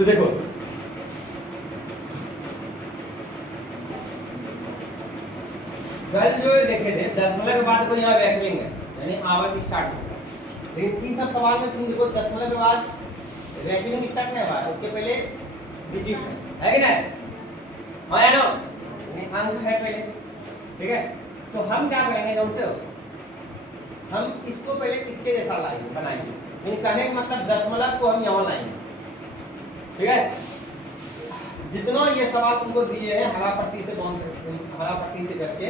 तो देखो कल जो देखे थे दशमलव के बाद को यहाँ वैक्यूमिंग है यानी आवर्त स्टार्ट होगा, लेकिन इस सब सवाल में तुम देखो दशमलव के बाद वैक्यूमिंग स्टार्ट नहीं हुआ, उसके पहले डिजिट है कि नहीं? हाँ या नो? अंक है पहले, ठीक है? तो हम क्या करेंगे जानते हो, हम इसको पहले इसके जैसा लाएंगे बनाएंगे, यानी कहने का मतलब दशमलव को हम यहाँ लाएंगे, ठीक है? जितना ये सवाल तुमको दिए हैं हरा पट्टी से हरा पट्टी से करके,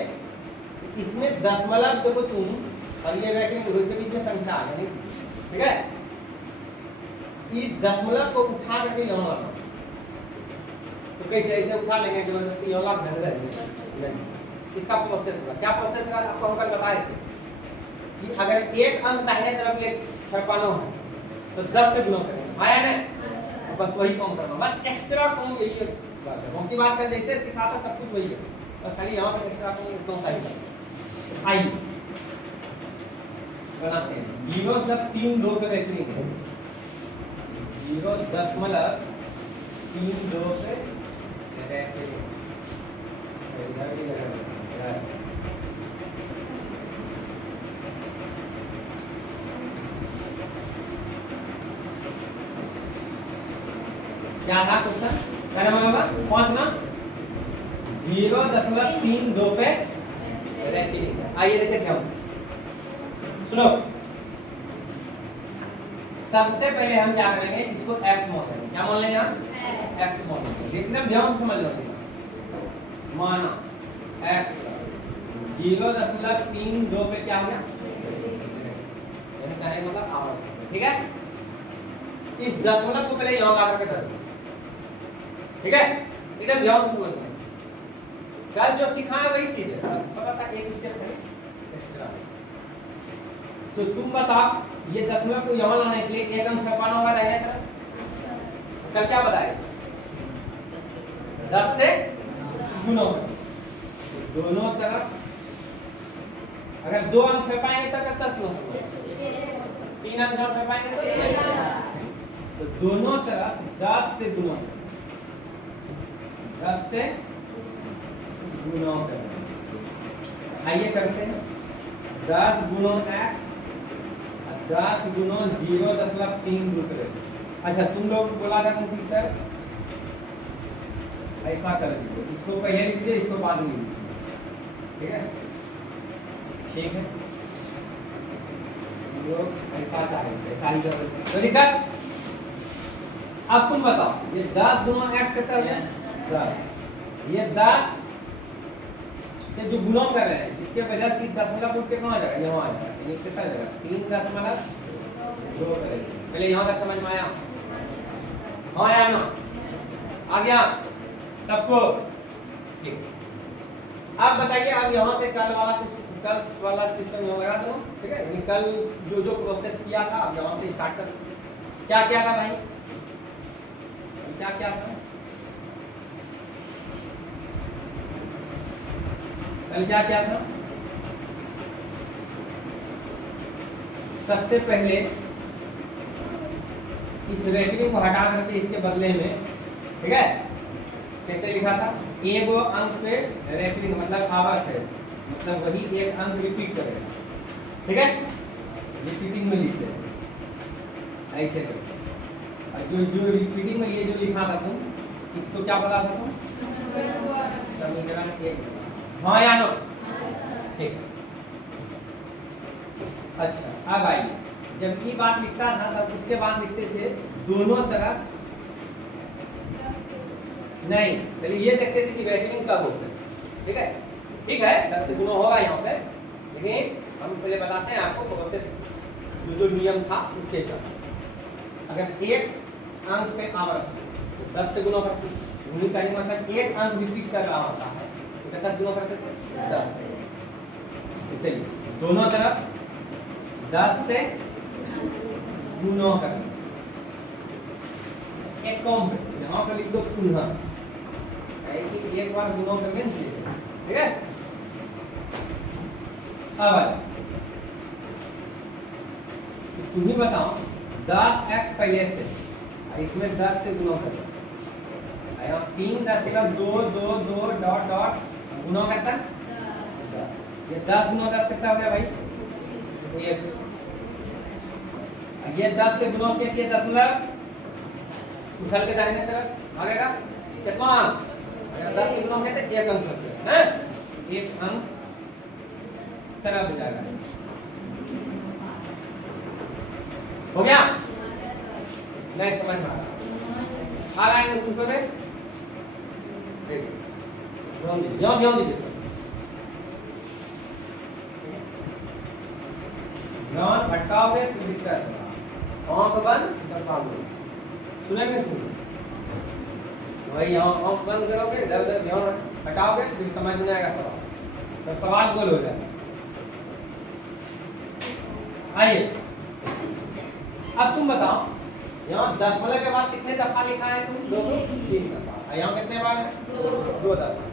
इसमें दशमलव देखो तुम और ये वैक्यूम देखो इसके बीच में संख्या आ गई, ठीक है? इस दशमलव को उठा करके यहाँ लाना, तो कैसे ऐसे उठा लेंगे जबरदस्ती यहाँ लाभ नहीं, इसका प्रोसेस होगा। क्या प्रोसेस होगा आपको हम कल बताए थे कि अगर एक अंक दाहिने तरफ ले छपाना है तो 10 से गुणा करेंगे, आया ना? बस वही काम करना, बस एक्स्ट्रा काम यही है, बस बाकी बात कर जैसे सिखाता सब कुछ वही है, बस खाली यहाँ पर एक्स्ट्रा काम इतना सही है। आइए बनाते हैं 0.32 पे वैक्यूमिंग है, 0.32 पे वैक्यूमिंग क्या था क्वेश्चन? क्या नाम होगा? पांच ना 0.32 पे वैक्यूमिंग है। आइए देखते हैं, सुनो सबसे पहले हम क्या करेंगे, इसको x मान लेंगे। क्या मान लेंगे हम? x मान लेंगे, एकदम ध्यान से समझ लो। माना x 0.32 पे क्या हो गया, यानी कहने का मतलब आवर्त, ठीक है? इस दशमलव को पहले यहाँ ला करके रख, ठीक है? एकदम ध्यान से समझ लो। कल जो सिखाया वही चीज है, बस थोड़ा सा एक स्टेप है एक्स्ट्रा। तो तुम बताओ ये दशमलव को यहाँ लाने के लिए एक अंक छपाना होगा दाहिने तरफ, कल क्या बताए? 10 से गुणा, दोनों तरफ अगर 2 अंक छपाएंगे तो 10 गुणा, 3 अंक छपाएंगे तो दोनों तरफ 10 से गुणा, 10 से गुणा करें। आइए करते हैं 10 गुणा x 10 गुणा 0.32 करें। अच्छा तुम लोग बोला था तुम सर ऐसा कर दीजिए, इसको पहले लिख दीजिए, इसको बाद में लिखिए, ठीक है? ठीक है, लोग ऐसा चाहेंगे, ऐसा ही करोगे तो दिक्कत। अब तुम बताओ ये 10 गुणा x कितना हो गया? 10। ये 10 से जो गुणा कर रहे हैं इसके वजह से दशमलव उठ के कहाँ आ जाएगा? यहाँ आ जाएगा, ये कितना जाएगा? 3.2 करेंगे। पहले यहाँ तक समझ में आया? हाँ या ना? आ गया सबको? ठीक। अब बताइए, अब यहाँ से कल वाला सिस्टम यहाँ लगा दो, ठीक है? यानी कल जो प्रोसेस किया था अब यहाँ से स्टार्ट कर। क्या क्या था भाई? क्या क्या था कल? क्या क्या था? सबसे पहले इस वैक्यूम को हटा करके इसके बदले में, ठीक है, कैसे लिखा था? एक अंक पे वैक्यूम मतलब आवर्त है, मतलब वही एक अंक रिपीट करेगा, ठीक है? रिपीटिंग में लिखते हैं ऐसे करके। और जो रिपीटिंग में ये जो लिखा था तुम, इसको क्या बोला था तुम? समीकरण 1। हाँ या नो? ठीक। अच्छा अब आइए, जब ये बात लिखता था तब उसके बाद लिखते थे दोनों तरफ नहीं, पहले ये देखते थे कि वैक्यूम कब होता है, ठीक है? ठीक है 10 से गुणा होगा यहाँ पे, लेकिन हम पहले बताते हैं आपको प्रोसेस, जो नियम था उसके हिसाब। अगर एक अंक पे आवर्त तो 10 से गुणा करते, गुणा करने का मतलब एक अंक रिपीट कर रहा होता है, तो 10 गुणा करते थे 10 से। चलिए दोनों तरफ 10 से गुणा करना, एक कॉम पे यहाँ पर लिख दो पुनः, एक बार गुणा करने चाहिए, ठीक है? अब तुम ही बताओ 10x पहले से इसमें 10 से गुना करता है, यहाँ 3.222 डॉट डॉट गुना करता है 10। ये 10 गुना 10 कितना हो गया भाई? 1। ये 10 से गुना किया, ये दशमलव उछल के दाहिने तरफ भागेगा कितना? 10 से गुना किया तो 1 अंक है, 1 अंक तरफ जाएगा। हो गया? नहीं समझ में आ रहा है पूछो में? ध्यान दीजिए, ध्यान भटकाओगे तो दिक्कत है। आंख बंद कर पाओगे, सुनेंगे वही आंख बंद करोगे, इधर उधर ध्यान हटाओगे फिर समझ में आएगा सवाल, तो सवाल गोल हो जाएगा। आइए अब तुम बताओ, यहाँ दशमलव के बाद कितने दफा लिखा है तुम? 2 3 दफा। यहाँ कितने बार है? 2 दफा।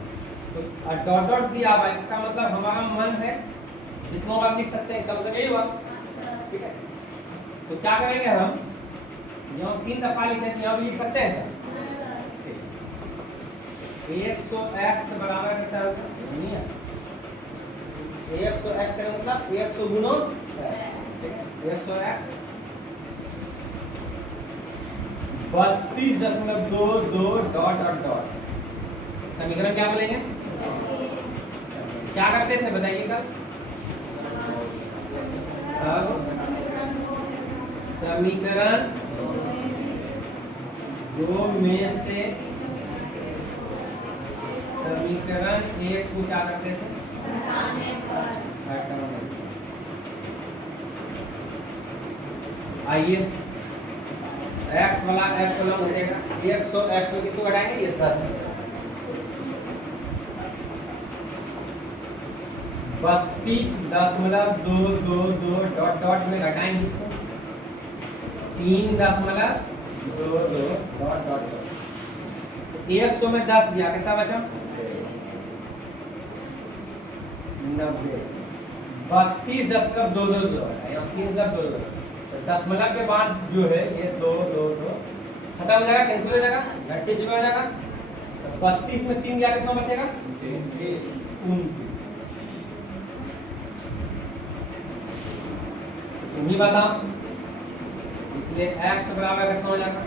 तो डॉट डॉट दिया हुआ है, इसका मतलब हमारा मन है जितना बार लिख सकते हैं कम से कम यही बार, ठीक है? तो क्या करेंगे हम, यहाँ 3 दफा लिखे तो यहाँ भी लिख सकते हैं। 100x बराबर कितना होगा? 100x का मतलब 100 गुना 100x 32.22 डॉट डॉट डॉट। समीकरण क्या बोलेंगे? क्या करते थे बताइएगा? अब समीकरण 2 में से समीकरण 1 को क्या करते थे? आइए x वाला उठेगा, 100x में किसको घटाएंगे? ये 10 32.222 डॉट डॉट में घटाएंगे इसको 3.22 डॉट डॉट। 100 में 10 दिया, कितना बचा? 90। 32.222 यहाँ 3.22 दशमलव के बाद जो है ये 2 2 2 खत्म हो जाएगा, कैंसिल हो जाएगा, घंटे 0 हो जाएगा। 32 में 3 गया, कितना बचेगा? 29। तुम ही बताओ, इसलिए x बराबर कितना हो जाएगा?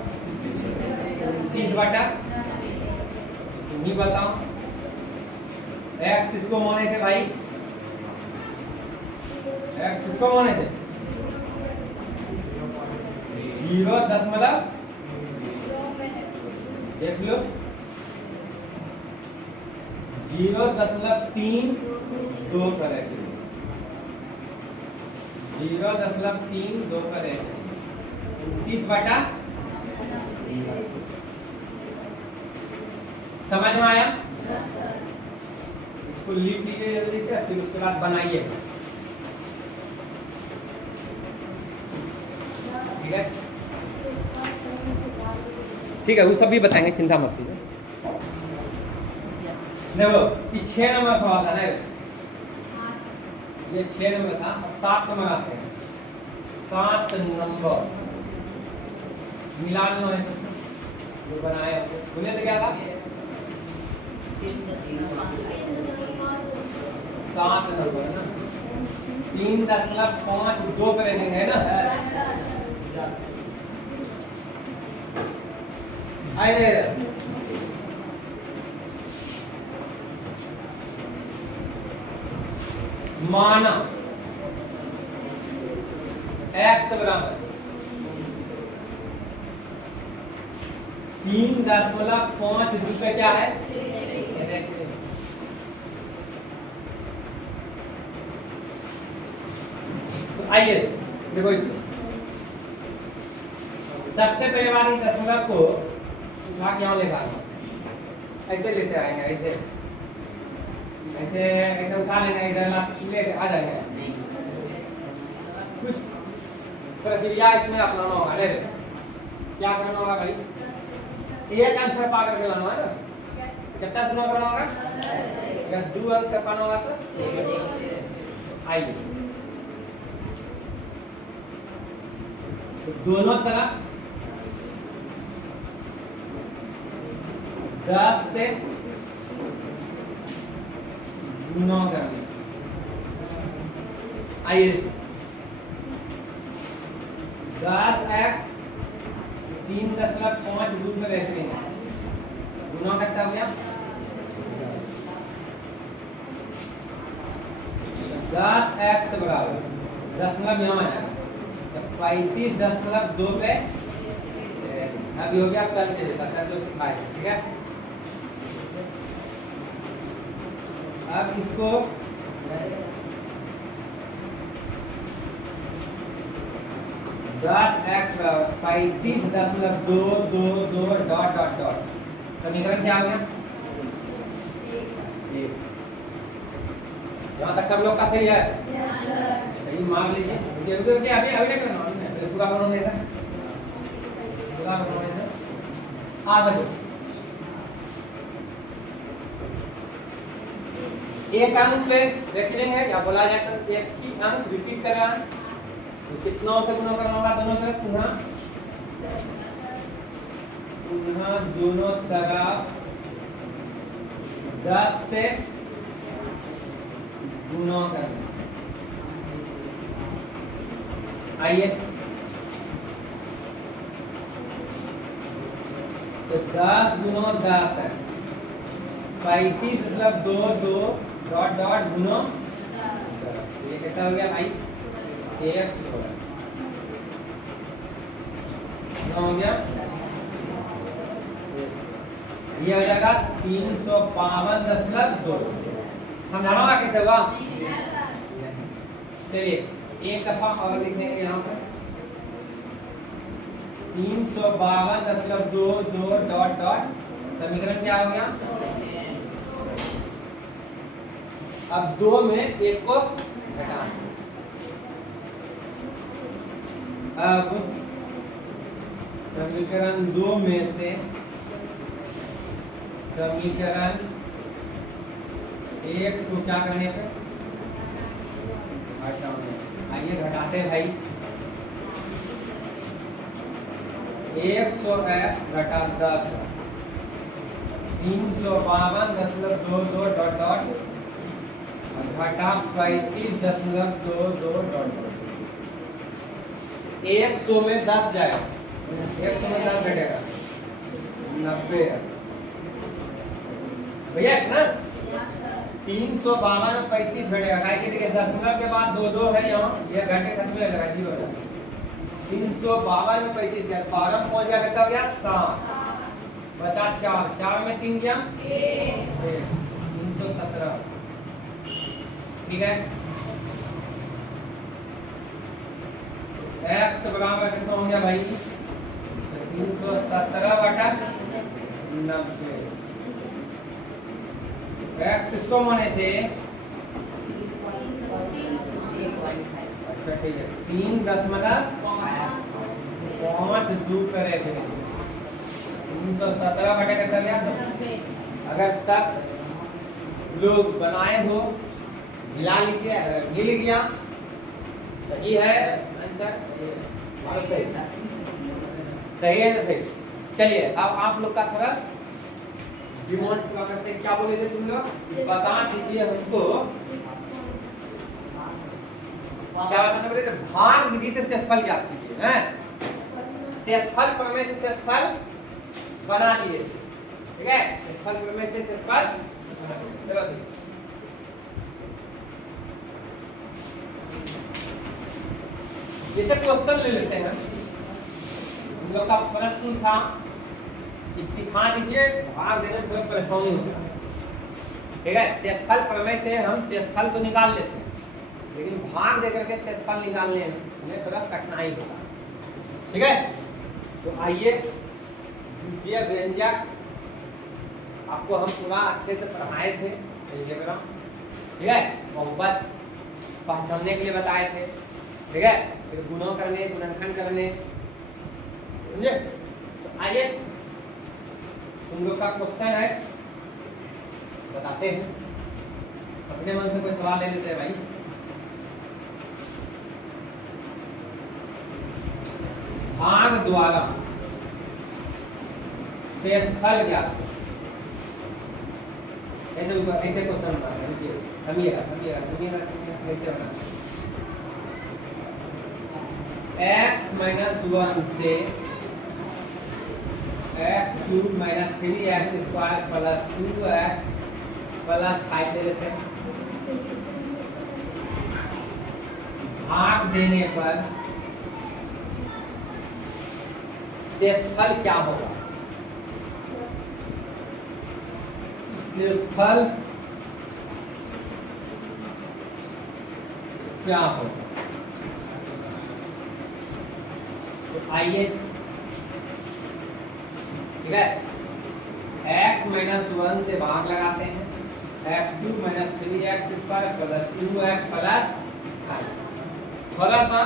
30 बटा। तुम ही बताओ x किसको माने थे भाई? x किसको माने थे? 0 दशमलव देख लो 0.32 पर ऐसे 0.32 पर ऐसे 29 बटा। समझ में आया? इसको लिख लीजिए जल्दी से, फिर उसके बाद बनाइए, ठीक है? ठीक है, वो सब भी बताएंगे, चिंता मत कीजिए। देखो ये 6 नंबर सवाल था ना, ये 6 नंबर था। अब 7 नंबर आते हैं। 7 नंबर मिलान है जो बनाया उन्हें तो क्या था? 7 नंबर ना 3.52 पे रहेंगे ना। आइए माना x बराबर 3.5 रुपए क्या है? तो आइए देखो इसको सबसे पहले बार इस दशमलव को उठा के यहाँ ले जाना, ऐसे लेते आएंगे, ऐसे ऐसे ऐसे उठा लेंगे, इधर लेके आ जाएंगे। कुछ प्रक्रिया इसमें अपनाना होगा। क्या करना होगा भाई? एक आंसर पा करके लाना है ना, कितना गुना करना होगा? अगर 2 आंसर पाना होगा तो आइए तो दोनों तरफ 10 से गुना करना। आइए 10x 3.5 रूप में वैसे लेंगे, गुना करता हो गया 10x बराबर दशमलव यहाँ आ जाएगा 35.2 पे अभी हो गया कल के जैसा जो सिखाए, ठीक है। अब इसको 10x बराबर 35.222 डॉट डॉट डॉट समीकरण क्या हो गया? यहाँ तक सब लोग का सही है? सही मान लीजिए। अभी अभी नहीं करना, पूरा बनोगे था, पूरा बनोगे था। देखो एक अंक पे रखेंगे या बोला जाता है एक ही अंक रिपीट कर रहा है तो कितना से गुना करना होगा? दोनों तरफ पुनः दोनों तरफ 10 से गुना करना। आइए तो 10 गुना 10 है 35.22 डॉट डॉट गुना ये कितना हो गया भाई? x हो गया, ये हो जाएगा 352.2। समझाना होगा कैसे हुआ? चलिए एक दफा और लिखेंगे यहाँ पर 352.22 डॉट डॉट समीकरण क्या हो गया? अब 2 में एक को घटाना। अब समीकरण 2 में से समीकरण 1 को क्या करने पे घटाने। आइए घटाते भाई 100x घटा 10 352.22 डॉट डॉट घटा 35.22 डॉट डॉट 100 में 10 जाएगा, 100 में 10 घटेगा 90 भैया ना 352 में 35 घटेगा। देखिए दशमलव के बाद 2 है यहाँ, ये घंटे खत्म हो जाएगा 0 है। 352 में 35 गया 12 में पहुंच गया, कितना हो गया 7 बचा 4 में 3 गया 317। ठीक है x बराबर कितना हो गया भाई? 317/90। x किसको माने थे? अच्छा ठीक है 3.52 करे थे 317 बटे कितना गया? अगर सब लोग बनाए हो मिला लीजिए, अगर मिल गया सही है आंसर, सही है ना? फिर चलिए अब आप लोग का थोड़ा डिमांड पूरा करते हैं। क्या बोले थे तुम लोग? बता दीजिए हमको क्या बताना बोले थे? भाग विधि से शेषफल ज्ञात कीजिए हैं। शेषफल प्रमेय से शेषफल बना लिए, ठीक है? शेषफल प्रमेय से शेषफल चलो जैसे क्वेश्चन ले लेते हैं। हम लोग का प्रश्न था कि सिखा दीजिए, भाग देने में थोड़ा परेशानी होगा, ठीक है? शेषफल प्रमेय से हम शेषफल तो निकाल लेते हैं, लेकिन भाग दे करके शेषफल निकालने में थोड़ा कठिनाई होगा, ठीक है? तो आइए द्वितीय व्यंजक आपको हम पूरा अच्छे से पढ़ाए थे, ठीक है? बहुपद पहचानने के लिए बताए थे, ठीक है? फिर गुणा करने, गुणनखंड करने, समझे? तो आइए तुम लोग का क्वेश्चन है, बताते हैं। अपने मन से कोई सवाल ले लेते हैं भाई। भाग द्वारा शेषफल ज्ञात ऐसे ऊपर ऐसे क्वेश्चन बना देखिए समझिएगा कैसे बना x माइनस 1 से x³ minus 3x square plus 2x plus 5 दे देते हैं। भाग देने पर शेषफल क्या होगा? शेषफल क्या होगा? तो आइए ठीक है x माइनस 1 से भाग लगाते हैं x³ minus 3x square plus 2x plus 5। थोड़ा सा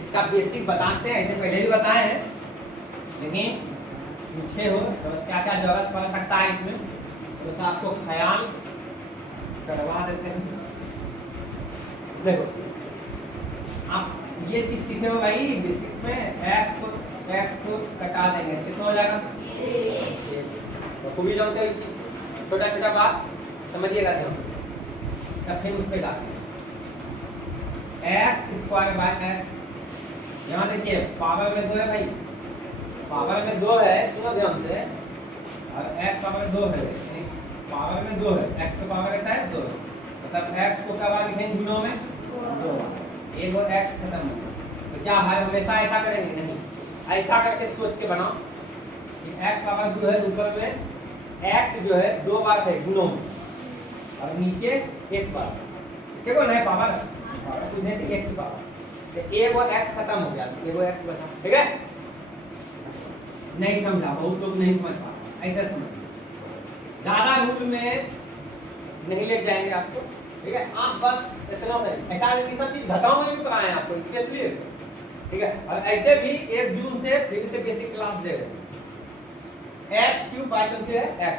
इसका बेसिक बताते हैं, ऐसे पहले भी बताए हैं लेकिन पूछे हो तो क्या क्या जरूरत पड़ सकता है इसमें तो आपको ख्याल करवा देते हैं। देखो आप ये चीज सीखे हो भाई बेसिक में x को कटा देंगे कितना हो जाएगा तो खूब ही जानते हो छोटा छोटा बात समझिएगा ध्यान तब फिर उस पर लाते x स्क्वायर बाय x। यहाँ देखिए पावर में 2 है भाई, पावर में 2 है सुनो ध्यान से और x पावर 2 है पावर में 2 है x का पावर रहता है 2 मतलब x को क्या बार लिखेंगे गुणों में 2 एक और x खत्म हो तो क्या है हमेशा ऐसा करेंगे नहीं ऐसा करके सोच के बनाओ कि x पावर 2 है ऊपर में x जो है 2 बार है गुणों में और नीचे 1 बार देखो नहीं पावर तुझे तो x पावर तो एक और x खत्म हो गया एक और x बचा ठीक है। नहीं समझा बहुत लोग नहीं समझ पाते ऐसा समझ ज्यादा रूल में नहीं ले जाएंगे आपको ठीक है। आप बस इतना ऐसा ये सब चीज घटाओ में भी पढ़ाए आपको स्पेशली ठीक है। और ऐसे भी 1 जून से फिर से बेसिक क्लास दे रहे x³ बाय है x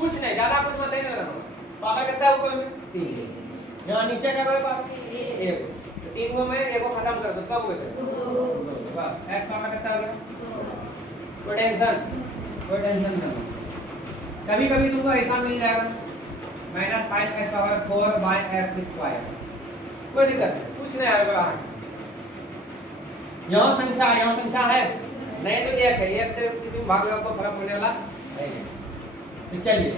कुछ नहीं ज्यादा कुछ मत नहीं लगाना पावर कितना है ऊपर में 3 यहाँ नीचे क्या करो पावर 1 तो 3 को में 1 को खत्म कर दो कब होगा 2 बस x पावर कितना होगा कोई टेंशन नहीं कभी कभी तुमको ऐसा मिल जाएगा -5x power 4 bye x square कोई दिक्कत नहीं कुछ नहीं आएगा यहाँ संख्या है नहीं तो 1 है 1 से किसी भाग को फर्क पड़ने वाला नहीं है। तो चलिए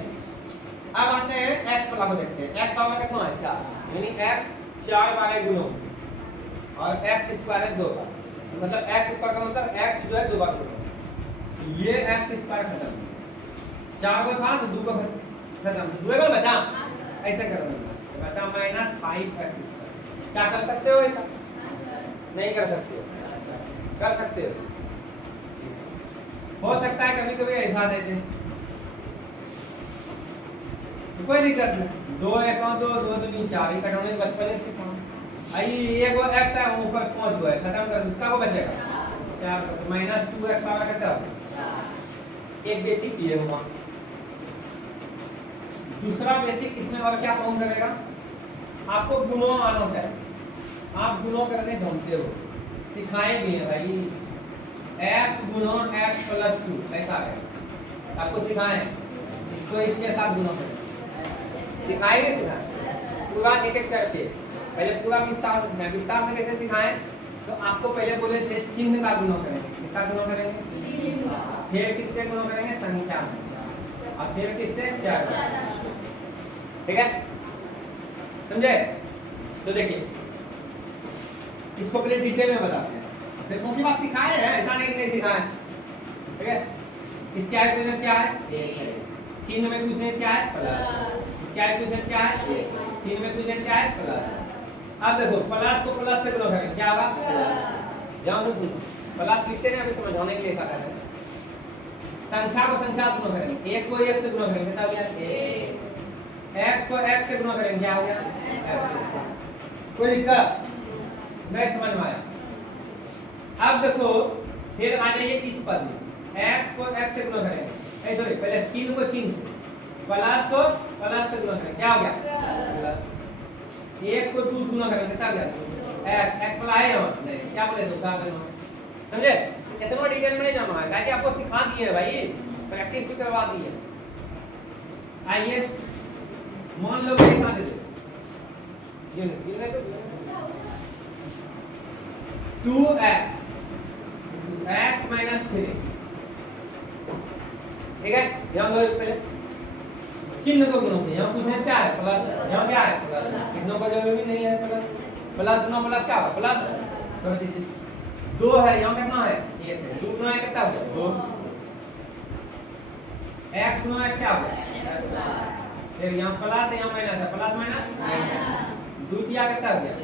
अब आते हैं x पर लागू देखते हैं x पावर कितना है 4 यानी x 4 बार है गुणों और x स्क्वायर है 2 बार मतलब x स्क्वायर का मतलब x जो है 2 बार गुणा ये x स्क्वायर खत्म 4 को था तो 2 को खत्म 2 को बचा ऐसे कर देंगे बचा -5x क्या कर सकते हो ऐसा नहीं कर सकते हो सकता है कभी कभी ऐसा देते तो कोई दिक्कत नहीं 2 1 2 2 2 4 ये कटौने बचपन से सीखा आई ये को x है ऊपर पहुंच गया खत्म कर उसका को बचेगा 4 -2x पावर कितना एक बेसिक ये हुआ। दूसरा बेसिक इसमें और क्या काम करेगा आपको गुणों आना है आप गुणों करने जानते हो सिखाए भी है भाई x गुणों x प्लस 2 ऐसा है आपको सिखाए इसको इसके साथ गुणों करें सिखाएंगे पूरा एक एक करके पहले पूरा विस्तार से कैसे सिखाएं तो आपको पहले बोले थे चिन्ह का गुणों करेंगे किसका गुणों करेंगे फिर किससे गुणा करेंगे संख्या और फिर किससे 4 ठीक है समझे। तो देखिए इसको पहले डिटेल में बताते हैं फिर कौन सी बात सिखाए हैं ऐसा नहीं सिखाए ठीक है। इसके आगे क्वेश्चन क्या है चिन्ह में क्वेश्चन क्या है प्लस इसके आगे क्वेश्चन क्या है चिन्ह में क्वेश्चन क्या है प्लस। अब देखो प्लस को प्लस से गुणा करेंगे क्या होगा ध्यान से सुनो प्लस लिखते हैं अभी समझाने के लिए ऐसा कर रहे हैं संख्या को संख्या से गुणा करेंगे 1 को 1 से गुणा करेंगे कितना हो गया x को x से गुणा करेंगे क्या हो गया कोई दिक्कत नहीं समझ में आया। अब देखो फिर आ जाइए इस पद में x को x से गुणा करेंगे सॉरी पहले चिन्ह को चिन्ह प्लस को प्लस से गुणा करेंगे क्या हो गया प्लस 1 को 2 गुणा करेंगे कितना हो गया x प्लस है नहीं क्या बोले धोखा करना समझे इतना डिटेल में नहीं जाना है ताकि आपको सिखा दिए भाई प्रैक्टिस भी करवा दी है। आइए मान लो कि ऐसा दे दो, ये नहीं तो 2x माइनस 3, ठीक है। ध्यान दो इस पहले चिन्ह को गुणों से, यहाँ पूछना क्या है प्लस, यहाँ क्या है प्लस, चिन्हों का जरूरी नहीं है प्लस, प्लस दोनों प्लस क्या होगा प्लस, तो 2 है, यहाँ कितना है 1 है, 2 गुना 1 कितना हो गया 2, x गुना x क्या होगा, फिर यहाँ प्लस है यहाँ माइनस है, प्लस माइनस 2 दिया कितना हो गया 6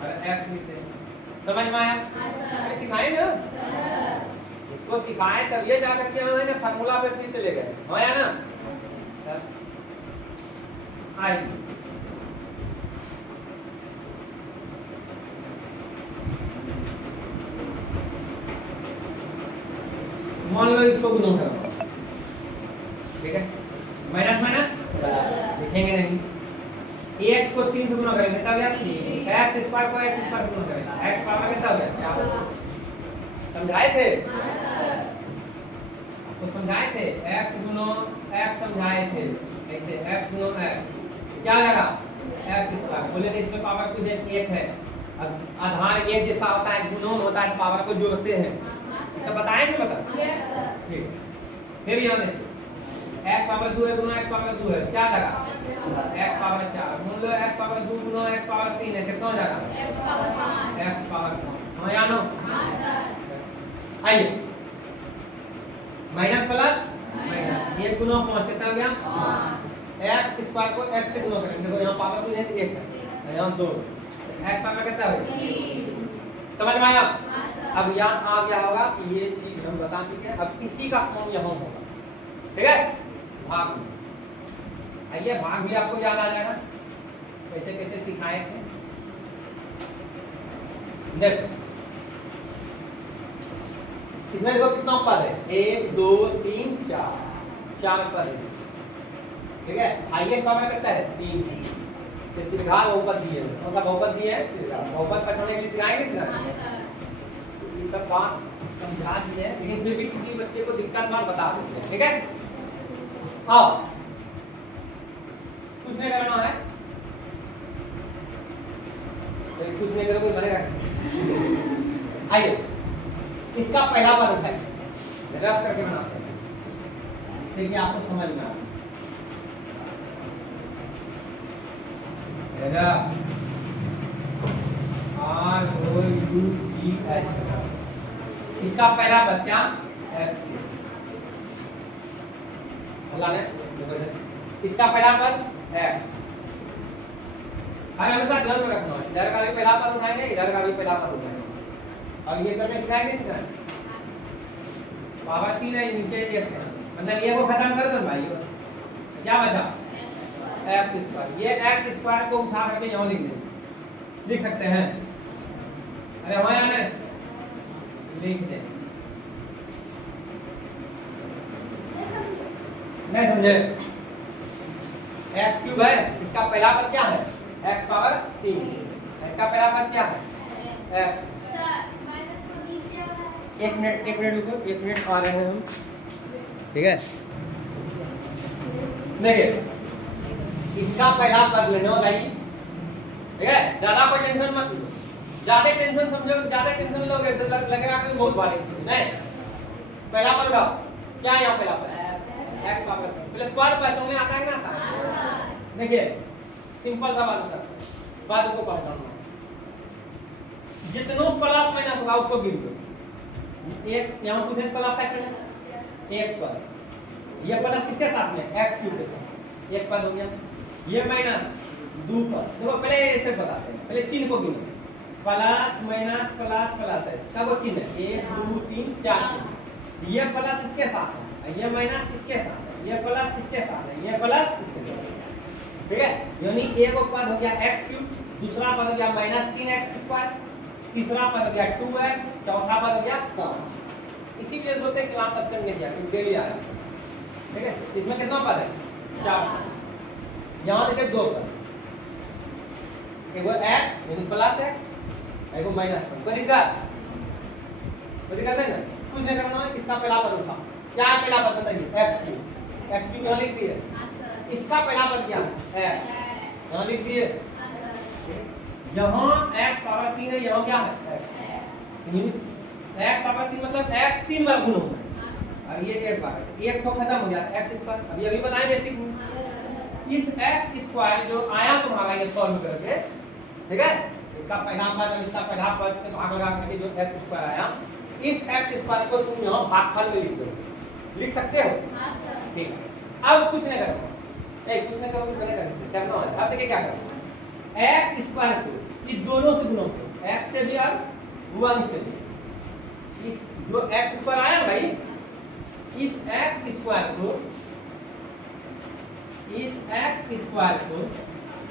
और x लिखते हैं। समझ में आया, सिखाए ना, इसको सिखाए तब ये जा करके हम है ना फार्मूला पे फिर चले गए, आया ना आएगी। मान लो इसको गुणा करो, ठीक है, माइनस माइनस लिखेंगे नहीं, 1 को 3 से गुणा करेंगे तब क्या x स्क्वायर को x स्क्वायर गुणा करेंगे, x पावर कितना हो गया 4, समझाए थे तो समझाए थे, x गुना x समझाए थे, ऐसे x गुना x क्या लगा x स्क्वायर, बोले थे इसमें पावर को 1 है, आधार एक जैसा होता है, गुणन होता है, पावर को जोड़ते हैं, इसका बताएं नहीं बता, ठीक। फिर यहाँ देखो x पावर 2 है गुना x पावर 2 है, क्या लगा x पावर 4, मान लो x पावर 2 गुना x पावर 3 है, कितना हो जाएगा x पावर 5, हाँ या नो, आइए माइनस प्लस माइनस 1 गुना 5 कितना हो गया x स्क्वायर को x से गुणा करेंगे, देखो यहाँ पावर तो 1 है यहाँ 2, x पावर कितना हो गया, समझ में आया। अब यहाँ आ गया होगा कि ये चीज हम बता चुके हैं, अब इसी का फॉर्म यहाँ होगा, ठीक है, भाग, आइए भाग भी आपको याद आ जाएगा कैसे कैसे सिखाए थे। देखो इसमें देखो कितना पद है 1 2 3 4 पद है, ठीक है। आइए पावर कितना है 3, त्रिघात बहुपद दिए हैं, कौन सा बहुपद दिए हैं बहुपद पढ़ने के लिए सिखाएंगे ये सब बात समझा दिए हैं, लेकिन फिर भी किसी बच्चे को दिक्कत बात बता देते हैं, ठीक है। हाँ कुछ नहीं करना है, कुछ नहीं करोगे बनेगा। आइए इसका पहला पद है रब करके बनाते हैं, देखिए आपको समझ में आ इसका पहला पद क्या इसका पहला पद x, हमें हमेशा ध्यान में रखना है, इधर का भी पहला पद उठाएंगे इधर का भी पहला पद उठाएंगे, और ये करने सिखाएंगे पावर 3 है नीचे 1 है, मतलब ये को खत्म कर दो भाई, क्या बचा x स्क्वायर, ये x स्क्वायर को उठा करके यहाँ लिख सकते हैं, अरे वहां आने लिख दे, नहीं समझे, x क्यूब है, इसका पहला पद क्या है x पावर 3, इसका पहला पद क्या है x, एक मिनट रुको, 1 मिनट आ रहे हैं हम, ठीक है। देखिए इसका पहला पद लेना भाई, ठीक है, ज्यादा कोई टेंशन मत लो, ज्यादा टेंशन समझो, ज्यादा टेंशन लोगे तो लगेगा कि बहुत भारी चीज नहीं। पहला पद का क्या है, यहाँ पहला पद x पावर, पहले पद पहचानने आता है ना, आता है। देखिए सिंपल सा बात होता है, पद को पहचानना, जितना प्लस माइनस होगा उसको गिन दो, एक यहाँ पूछे प्लस का चले एक पद, ये प्लस किसके साथ में x क्यूब के साथ, एक पद हो गया, ये माइनस 2 पद, देखो पहले ऐसे बताते हैं, पहले चिन्ह को गिनो, प्लस माइनस प्लस प्लस है, क्या वो चिन्ह है 1 2 3 4, ये प्लस इसके साथ है, ये माइनस इसके साथ है, ये प्लस इसके साथ है, ये प्लस इसके साथ है, ठीक है। यानी एक पद हो गया x क्यूब, दूसरा पद हो गया माइनस 3x स्क्वायर, तीसरा पद हो गया 2x, चौथा पद हो गया 5, इसीलिए बोलते हैं क्लास ऑप्शन नहीं दिया क्योंकि डेली आ रहा है, ठीक है। इसमें कितना पद है 4, यहाँ देखिए 2 पद, एगो x यानी प्लस x, एगो माइनस x, कोई दिक्कत है ना, कुछ नहीं करना है, इसका पहला पद उठा, क्या है पहला पद बताइए x क्यूब, यहाँ लिख दिए इसका पहला पद क्या है x, यहाँ लिख दिए। यहाँ x पावर 3 है, यहाँ क्या है x पावर 3 मतलब x 3 बार गुना होगा और ये एक बार एक तो खत्म हो गया x स्क्वायर। अभी बताएं बेसिक में इस x स्क्वायर जो आया तुम्हारा ये सॉल्व करके, ठीक है, इसका पहला पद और इसका पहला पद से भाग लगा करके जो x स्क्वायर आया, इस x स्क्वायर को तुम यहाँ भागफल में लिख दो, लिख सकते हो, ठीक है। अब कुछ नहीं करना, कुछ नहीं करो, कुछ नहीं करना है। अब देखिए क्या करना, x स्क्वायर को इस दोनों से गुणा करो, x से भी और 1 से भी। इस जो x स्क्वायर आया भाई, इस x स्क्वायर को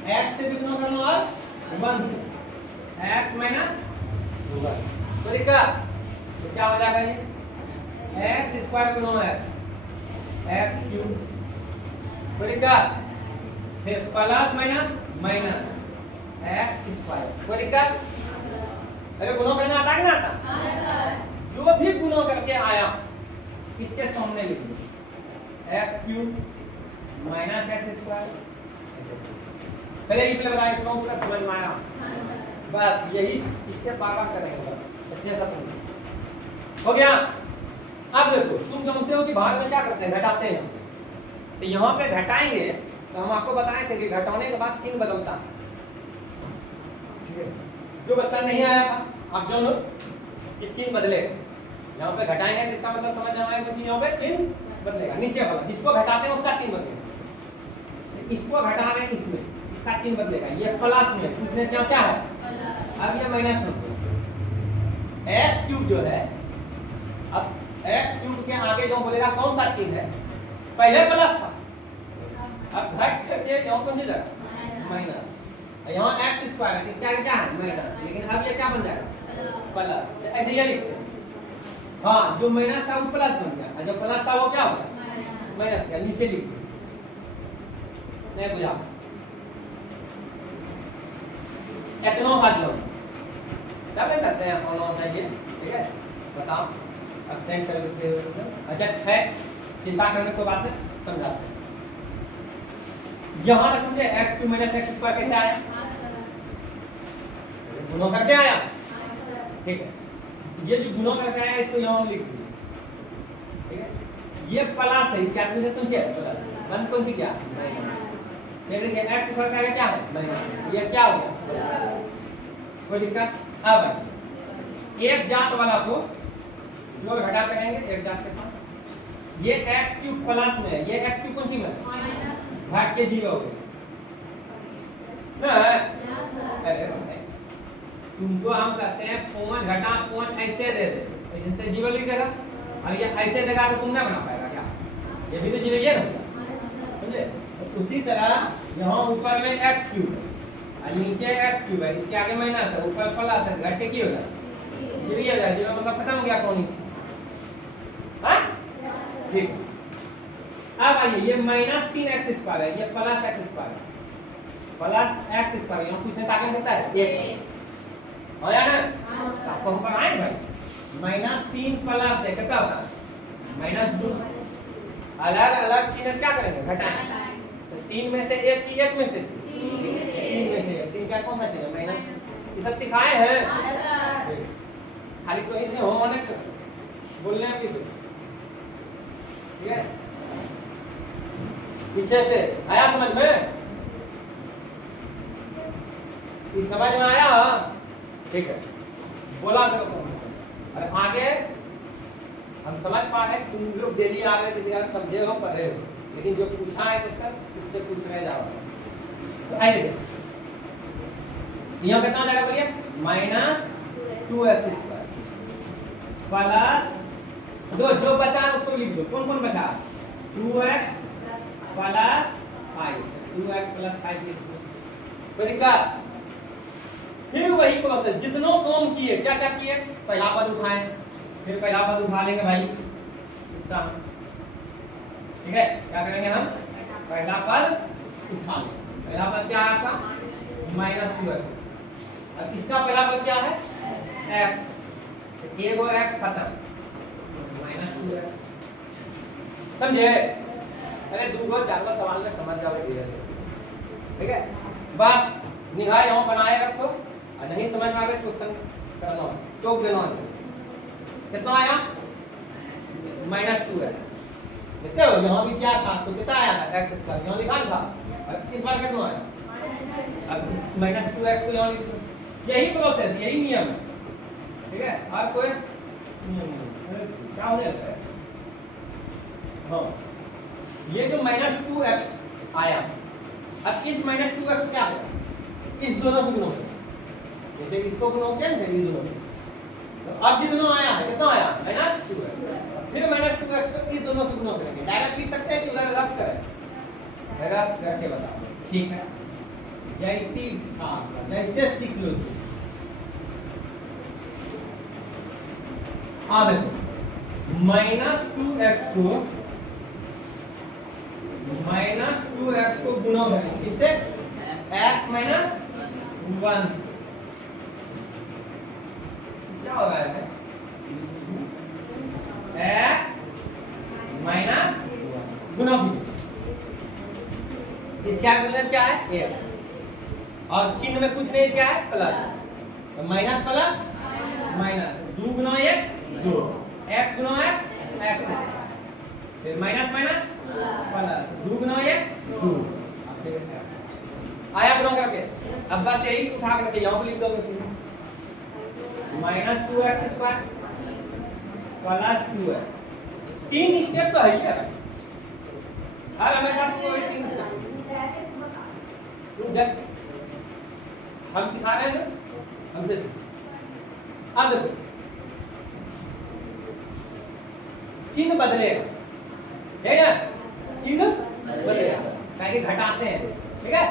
x से भी गुणा करना और 1 से, x माइनस 1 तो देखा तो क्या हो जाएगा ये x स्क्वायर गुना है x क्यूब, तो देखा फिर plus minus minus x square, कोई दिक्कत? अरे गुना करना आता है ना, आता जो भी गुना करके आया इसके सामने लिख दो x cube minus x square. पहले ये बताया इतना पूरा समझ में आया, बस यही इसके बार-बार करेंगे, बस इतने सब हो गया। अब देखो तुम जानते हो कि भाग में क्या करते हैं, घटाते हैं, तो यहाँ पे घटाएंगे तो हम आपको बताए थे कि घटाने के बाद चिन्ह बदलता है। जो बच्चा नहीं आया था आप जो कि चिन्ह बदले, यहाँ पे घटाएंगे तो इसका मतलब समझ आएगा कि यहाँ पे चिन्ह बदलेगा, नीचे वाला जिसको घटाते हैं उसका चिन्ह बदलेगा, इसको घटा रहे हैं इसमें इसका चिन्ह बदलेगा। ये प्लस में पूछने क्या क्या है, अब ये माइनस में x क्यूब जो है, अब x क्यूब के आगे जो बोलेगा कौन सा चिन्ह है, पहले प्लस था, अब घट करके यहाँ कौन सी जगह माइनस, यहाँ x स्क्वायर है, इसके आगे क्या है माइनस, लेकिन अब ये क्या बन जाएगा प्लस, ऐसे ये लिखते हैं। हाँ जो माइनस था वो प्लस बन गया और जो प्लस था वो क्या हो गया माइनस का, नीचे लिख दो, नहीं बुझा इतना हाथ लो क्या करते हैं ऑन चाहिए, ठीक है बताओ अब सेंड कर देते हो। अच्छा है, चिंता करने को बात है, समझाते हैं। यहाँ समझे x cube minus x square कैसे आया, गुणा करके आया, ठीक है, ये जो गुणा करके आया इसको यहाँ लिख दो, ठीक है, ये प्लस है, इसके आगे तुम क्या प्लस वन कौन सी क्या देखिए x स्क्वायर का क्या है माइनस, ये क्या हो गया कोई दिक्कत। अब एक जात वाला को जो घटा करेंगे एक जात के साथ, ये x क्यूब प्लस में है, ये x क्यूब कौन सी में घाट के जीरो हो गए, अरे भाई तुमको हम कहते हैं 5 घटा 5 ऐसे दे दे, जैसे जीरो लिख देगा और ये ऐसे देगा तो तुम ना बना पाएगा क्या, ये भी तो जीरो ये ना, समझे। तो उसी तरह यहाँ ऊपर में x क्यूब और नीचे x क्यूब है, इसके आगे माइनस है, ऊपर प्लस है, घट के की होगा जीरो, ये जाए जीरो मतलब खत्म हो गया कौन, हाँ ठीक। अब आइए ये माइनस 3x स्क्वायर है, ये प्लस x स्क्वायर है, प्लस x स्क्वायर यहाँ पूछने ताकत होता है एक हो या ना, आपको ऊपर आए भाई माइनस 3 प्लस है कितना होता है माइनस 2, अलग अलग चिन्ह क्या करेंगे घटाएं, तो 3 में से एक की एक में से 3 में से 3 क्या कौन सा चिन्ह माइनस, ये सब सिखाए हैं खाली तो इसमें हो होने बोलने की, ठीक है पीछे से आया समझ में, इस समझ में आया, ठीक है बोला करो तुम। अरे आगे हम समझ पा रहे, तुम लोग डेली आ रहे किसी कारण समझे हो पढ़े हो, लेकिन जो पूछा है तो सर उससे पूछ रहे जाओ। तो आइए देखो यहाँ कितना जाएगा बोलिए माइनस 2x स्क्वायर प्लस दो जो बचा है उसको लिख दो, कौन कौन बचा 2x प्लस 5, 2x प्लस 5 लिख दो, कोई दिक्कत। फिर वही प्रोसेस जितनों काम किए क्या क्या किए, पहला पद उठाएं, फिर पहला पद उठा लेंगे भाई इसका, ठीक है क्या करेंगे हम पहला पद उठा लेंगे, पहला पद क्या है आपका माइनस 2x, अब इसका पहला पद क्या है x, एक और x खत्म माइनस 2x, समझे। अरे दूगो चार सवाल में समझ जाओगे धीरे धीरे, ठीक है। बस निगाह यहाँ बनाए रखो और नहीं समझ में आ गए क्वेश्चन करना टोक देना। कितना आया? -2 है। देखते हो यहाँ भी क्या था, तो कितना आया था x स्क्वायर, यहाँ लिखा था। अब इस बार कितना आया? अब -2x को यहाँ लिख दो। यही प्रोसेस, यही नियम है, ठीक है। और कोई क्या होने लगता है? हाँ, ये जो -2x आया, अब इस -2x क्या होगा? इस दोनों से गुणा होगा, जैसे इसको गुणा किया ना ये दोनों, तो अब जितना आया है कितना आया? -2 है। फिर -2x को इस दोनों से गुणा करेंगे। डायरेक्ट लिख सकते हैं कि उधर रफ करें, रफ करके बताओ, ठीक है। जैसे सीख लो। देखो -2x को गुणा करेंगे किससे? x - 1 क्या हो रहा है? x - गुणा इसका गुणन क्या है? a, और चिन्ह में कुछ नहीं, क्या है? प्लस, तो माइनस प्लस माइनस, 2 गुना 1 2, x गुना x, फिर माइनस माइनस प्लस, 2 गुना 1 2, आया गुना करके। अब बस यही उठा करके यहाँ पे लिख दोगे, -2x square plus 2x। 3 step तो है ही है, हर हमेशा कोई 3 स्टेप हम सिखा रहे हैं हमसे। अब देखो चिन्ह बदलेगा, है ना? चिन्ह बदलेगा, ताकि घटाते हैं, ठीक है।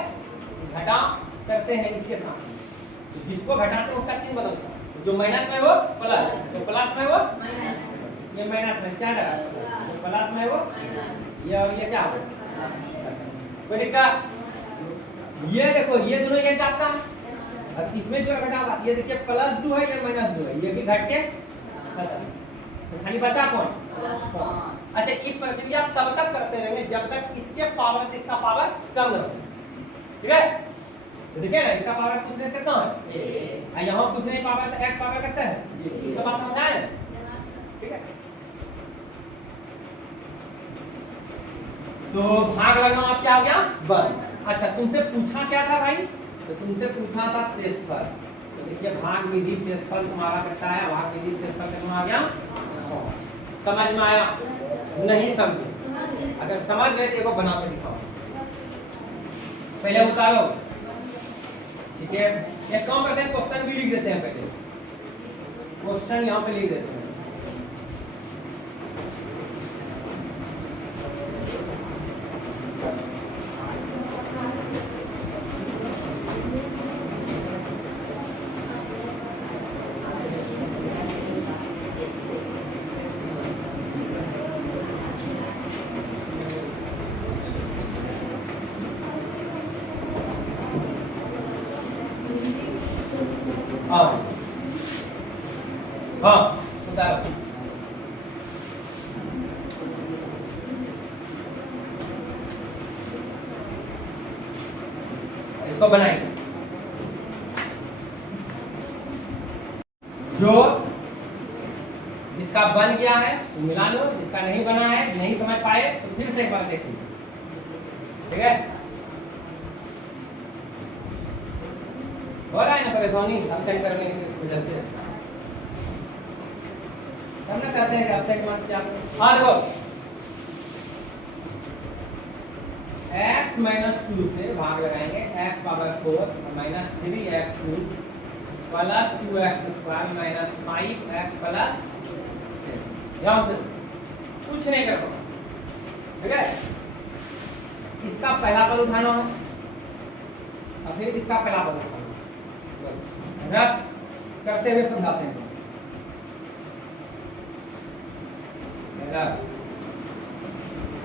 घटा करते हैं इसके साथ, तो जिसको घटाते हैं उसका चिन्ह बदलता है। जो माइनस में वो प्लस, जो प्लस में वो ये माइनस में क्या करा, जो प्लस में वो ये क्या हो, कोई दिक्कत? ये देखो ये दोनों ये जाता है, अब इसमें जो घटा हुआ ये देखिए +2 है या -2 है, ये भी घट के खत्म, तो खाली बचा कौन? अच्छा, ये प्रक्रिया तब तक करते रहेंगे जब तक इसके पावर से इसका पावर कम न हो, ठीक है। तो देखिए ना, इसका पावर कुछ नहीं कितना है, यहाँ कुछ नहीं पावर, तो x पावर कितना है, इसका बात समझ आए, ठीक है। तो भाग लगना आप क्या हो गया? 1। अच्छा, तुमसे पूछा क्या था भाई? तो तुमसे पूछा था शेषफल। तो देखिए भाग विधि शेषफल तुम्हारा कितना है? भाग विधि शेषफल कितना आ गया? 100। समझ में आया? नहीं समझे? अगर समझ गए तो बना के दिखाओ, पहले उतारो, ठीक है। एक काम करते हैं, क्वेश्चन भी लिख देते हैं, पहले क्वेश्चन यहाँ पे लिख देते हैं। हाँ उतारो, इसको बनाएंगे। जो जिसका बन गया है तो मिला लो, जिसका नहीं बना है, नहीं समझ पाए तो फिर से एक बार देखिए, ठीक है। हो रहा है ना परेशानी अपसेट करने की वजह से, हम ना कहते हैं कि अपसेट मत क्या। हाँ देखो, x - 2 से भाग लगाएंगे, x power 4 -3x³ plus 2x² -5x plus, यहाँ से कुछ नहीं कर पाओ, ठीक है। इसका पहला पद उठाना है और फिर इसका पहला पद उठाना, रफ करते हुए समझाते हैं।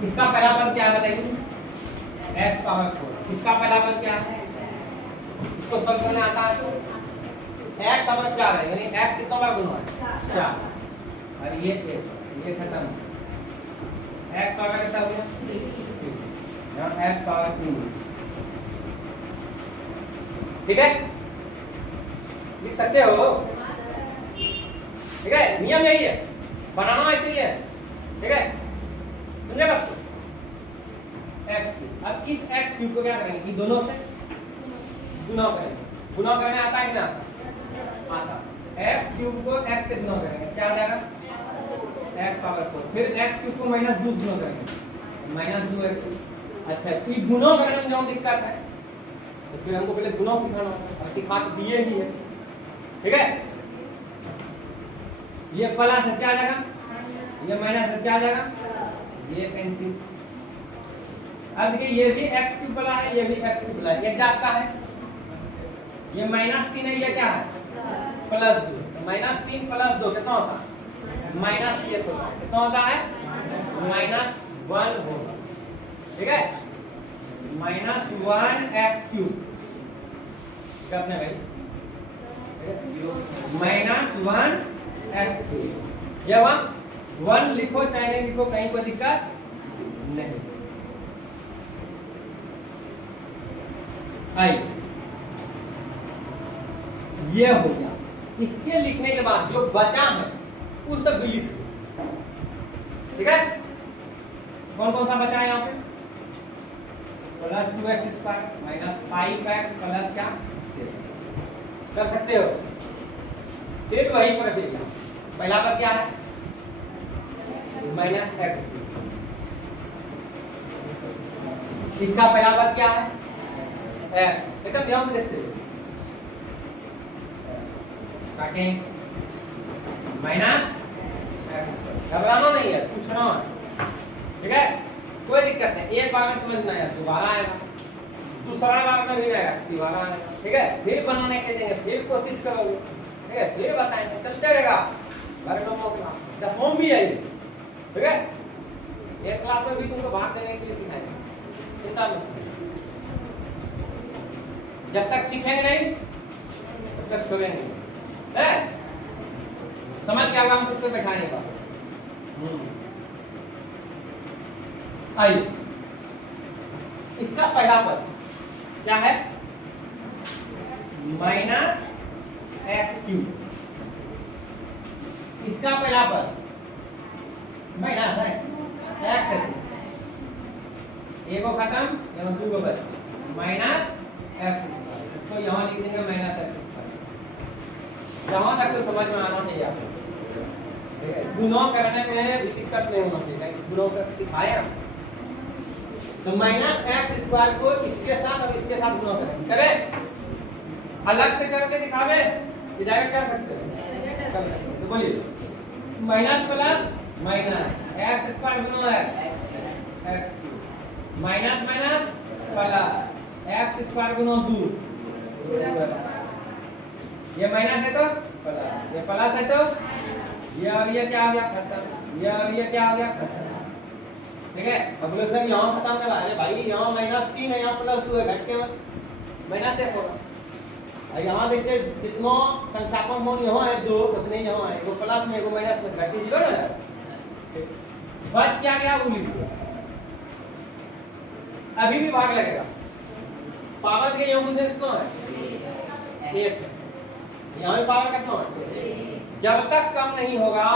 इसका पहला पद क्या है बताइए? x power 4। इसका पहला पद क्या है? इसको सॉल्व करना आता है तो x पावर 4 है, यानी x कितना बार गुना है? 4, और ये खत्म, x पावर कितना हो गया? X power 3। ठीक है, लिख सकते हो। ठीक है, नियम यही है, बनाना ऐसे ही है। ठीक है, समझे बात को? X cube. अब इस एक्स क्यूब को क्या करेंगे कि दोनों से गुना करेंगे। गुना करने आता है ना? आता। एक्स क्यूब को एक्स से गुना करेंगे, क्या आ जाएगा? X power 4। फिर एक्स क्यूब को -2 गुना करेंगे, -2x। अच्छा, ये गुना करने में जो दिक्कत है तो फिर हमको पहले गुना सिखाना होगा, और सिखा तो दिए ही है। ठीक है, ये प्लस है, क्या आ जाएगा? ये माइनस है, क्या आ जाएगा? ये कैंसिल। अब देखिए, ये भी एक्स क्यूब वाला है, ये भी एक्स क्यूब वाला है, एक जात का है। ये -3 है, ये क्या है? +2। -3 + 2 कितना होता है? -1 होता है। कितना होता है? -1 होगा। ठीक है, -1x³ कितना भाई? -1x³। जब हम 1 लिखो चाहे नहीं लिखो, कहीं कोई दिक्कत नहीं। आइए, ये हो गया। इसके लिखने के बाद जो बचा है उस सब भी लिख लो। ठीक है, कौन कौन सा बचा है यहाँ पे? +2x² -5x प्लस क्या 7 कर सकते हो। फिर वही प्रक्रिया, पहला पर क्या है? -x। इसका पहला पद क्या है? x। एकदम ध्यान से देखते हो, काटें -x। घबराना नहीं है, पूछना है। ठीक है, कोई दिक्कत नहीं, एक बार में समझना है, दोबारा आएगा, दूसरा बार में भी आएगा, दोबारा आएगा। ठीक है, फिर बनाने के देंगे, फिर कोशिश करोगे। ठीक है, फिर बताएंगे, चलते रहेगा। 10वीं भी है। ठीक है, एक क्लास में भी तुमको भाग देने के लिए सिखाएंगे, चिंता मत। जब तक सीखेंगे नहीं तब तक छोड़ेंगे। समझ क्या होगा, हम किसको बैठाने का। आइए, इसका पहला पद क्या है? -x³। इसका पहला पद माइनस है, x है, एक को खत्म, यहाँ 2 को बचा, -x। तो यहाँ लिख देंगे -x। यहाँ तक तो समझ में आना चाहिए आपको। गुणों करने में दिक्कत नहीं होना चाहिए, गुणों तक सिखाया। तो -x² को इसके साथ और इसके साथ गुणा करें। करें अलग से करके दिखावे कि डायरेक्ट कर सकते हैं? तो बोलिए, माइनस प्लस माइनस x² गुना x, minus minus plus x² गुना 2। ये माइनस है तो प्लस, ये प्लस है तो ये, और ये क्या आ गया? खत्म। ये और ये क्या आ गया? खत्म। ठीक है, अब लोग सर यहाँ खत्म कर रहा है भाई, यहाँ -3 है, यहाँ +2 है, घट के -1 होगा। यहाँ देखिए, जितना संख्यात्मक मान यहाँ है 2, उतने यहाँ है, एगो प्लस में एगो माइनस में, घट जीरो ना। बच क्या गया? वो लिख दो, अभी भी भाग लगेगा। पावर के यहाँ मुझे कितना है? 1। यहाँ भी पावर कितना है? जब तक कम नहीं होगा,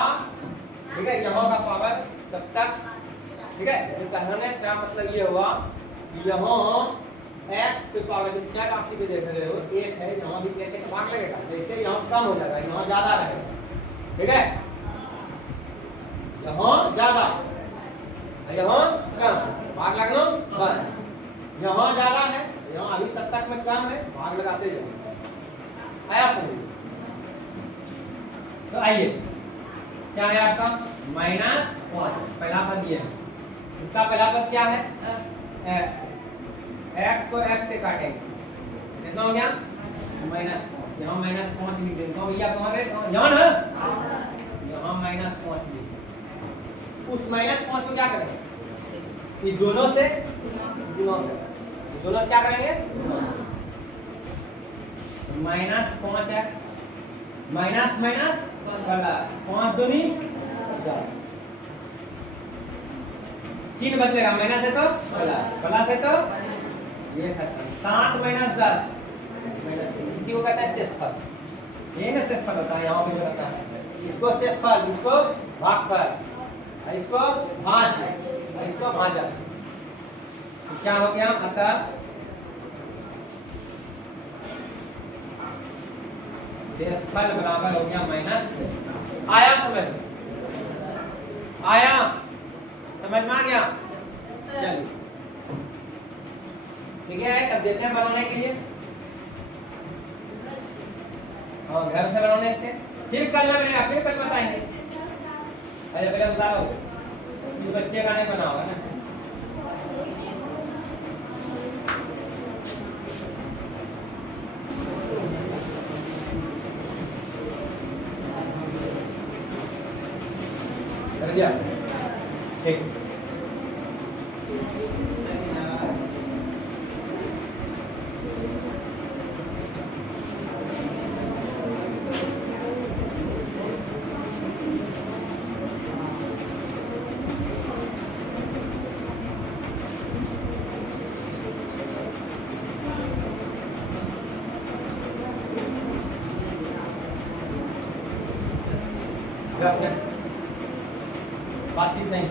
ठीक है, यहाँ का पावर तब तक। ठीक है, तो कहने का मतलब ये हुआ कि यहाँ x पे पावर चेक राशि पे देख रहे हो 1 है, यहाँ भी कैसे भाग लगेगा, जैसे यहाँ कम हो जाएगा यहाँ ज्यादा रहेगा। ठीक है, यहाँ ज्यादा यहाँ कम, भाग लगना बंद। यहाँ ज्यादा है, यहाँ अभी तब तक में कम है, भाग लगाते जाओ। आया समझ? तो आइए, क्या है आपका? -5। पहला पद ये है, इसका पहला पद क्या है? x। x को x से काटेंगे, कितना हो गया? -5। यहाँ -5 लिख देंगे भैया, कहाँ गए? यहाँ ना, यहाँ -5 लिख देंगे। उस -5 को क्या करेंगे? ये दोनों से गुणा करेंगे। दोनों से क्या करेंगे? -5x माइनस माइनस प्लस, 5 दूनी 10। चिन्ह बदलेगा, माइनस है तो प्लस, प्लस है तो ये खत्म। 7 माइनस 10 माइनस, इसी को कहते हैं शेषफल। ये ना शेषफल होता है, यहाँ पे होता है इसको शेषफल, इसको भागफल, इसको भाज्य, इसको भाजक। तो क्या हो गया, अतः शेषफल बराबर हो गया माइनस आयाम। समझ आयाम समझ में आ गया? चलिए ठीक है, अब देते हैं बनाने के लिए। हाँ घर से बनाने थे, फिर कल लगेगा, फिर कल बताएंगे। अरे पहले बता दो, बच्चे का नहीं बना होगा ना। ठीक बातचीत नहीं।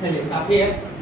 चलिए काफी है।